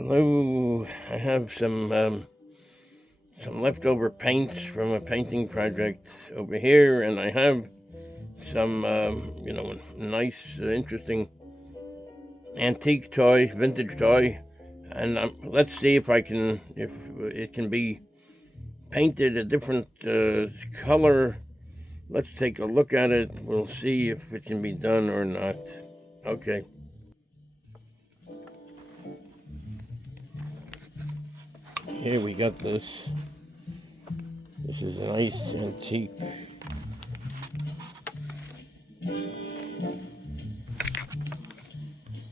Hello, I have some leftover paints from a painting project over here, and I have some nice, interesting antique toy, vintage toy, and let's see if it can be painted a different color. Let's take a look at it. We'll see if it can be done or not. Okay. Here we got this. This is a nice antique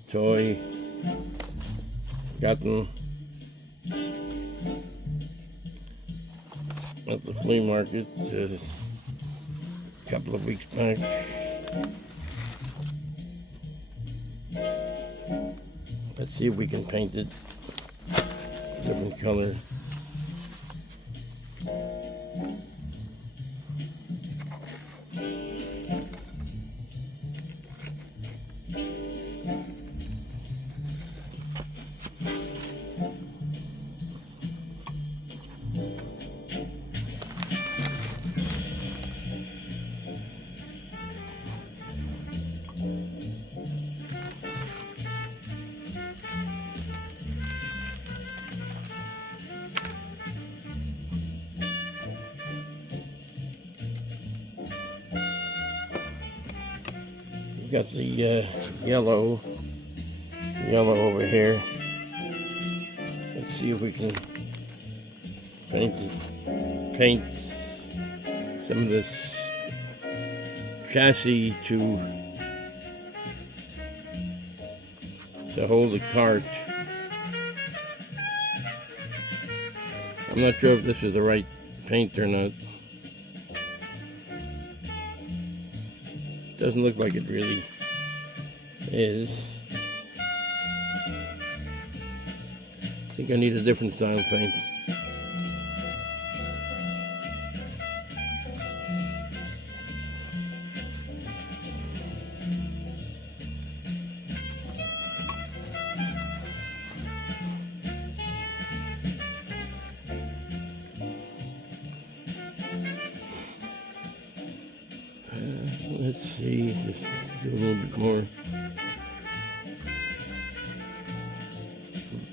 toy gotten at the flea market a couple of weeks back. Let's see if we can paint it different color. We got the yellow over here. Let's see if we can paint some of this chassis to hold the cart. I'm not sure if this is the right paint or not. Doesn't look like it really is. I think I need a different style of paint. Let's see, just do a little bit more.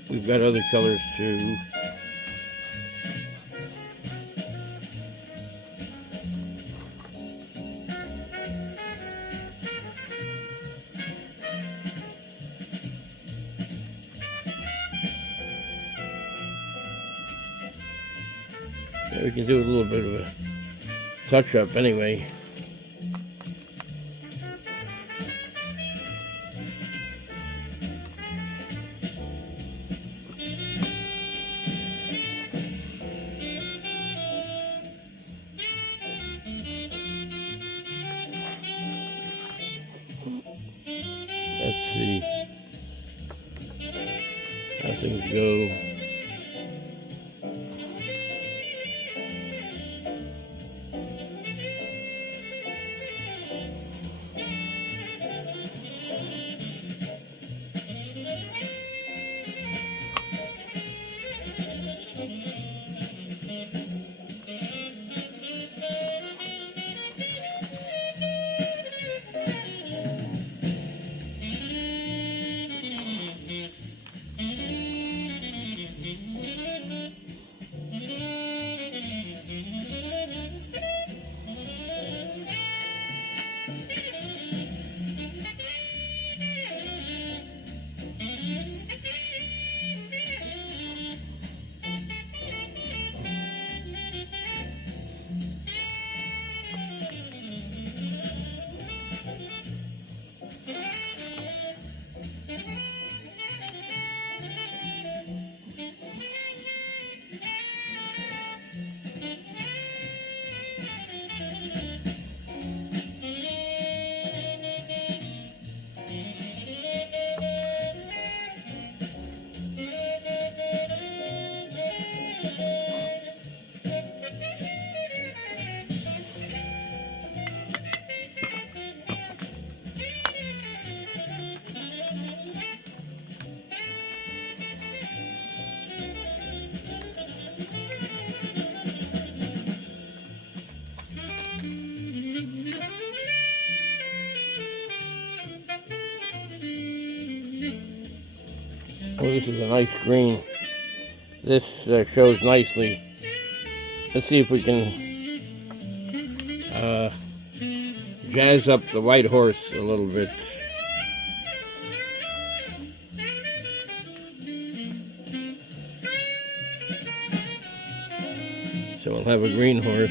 We've got other colors too. Yeah, we can do a little bit of a touch-up anyway. Let's see how things go. Oh, this is a nice green. This shows nicely. Let's see if we can jazz up the white horse a little bit. So we'll have a green horse.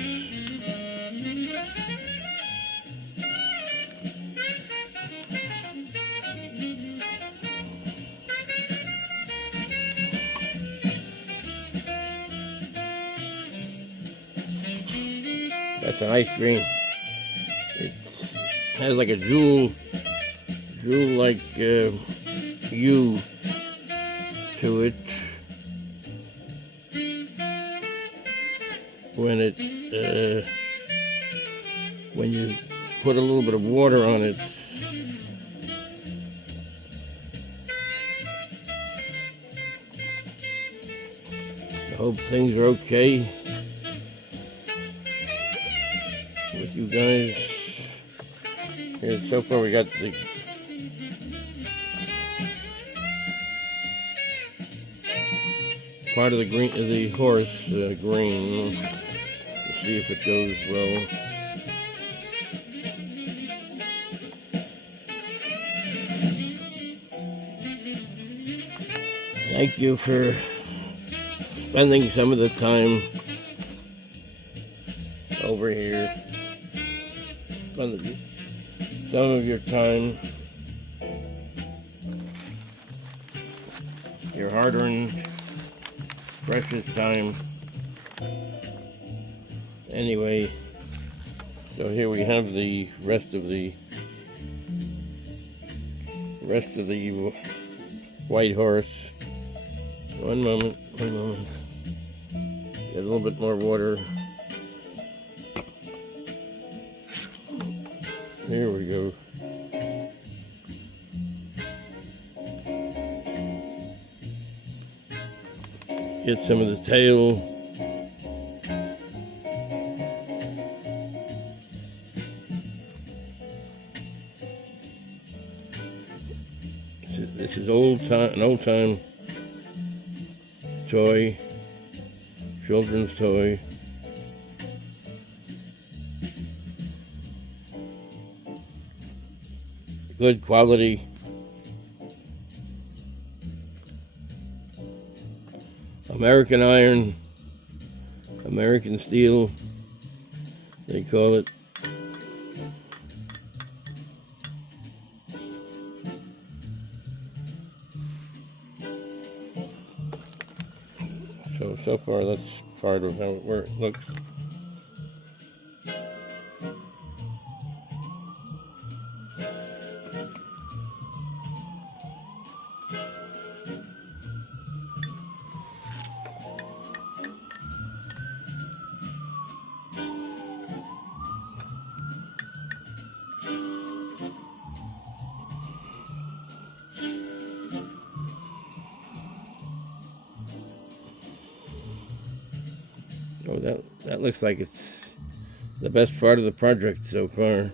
That's a nice green. It has like a jewel-like hue to it. When you put a little bit of water on it, I hope things are okay with you guys. Here, so far we got the part of the green, the horse green. Let's see if it goes well. Thank you for spending some of the time over here. Some of your time, your hard-earned, precious time. Anyway, so here we have the rest of the white horse. One moment. Get a little bit more water. Here we go. Get some of the tail. This is an old-time toy, children's toy. Good quality. American iron, American steel, they call it. So far that's part of how it looks. Oh, that looks like it's the best part of the project so far.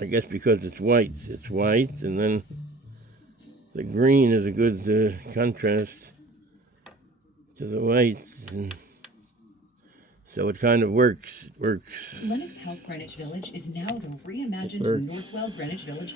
I guess because it's white. It's white, and then the green is a good contrast to the white. And so it kind of works. It works. Lennox Health Greenwich Village is now the reimagined Northwell Greenwich Village.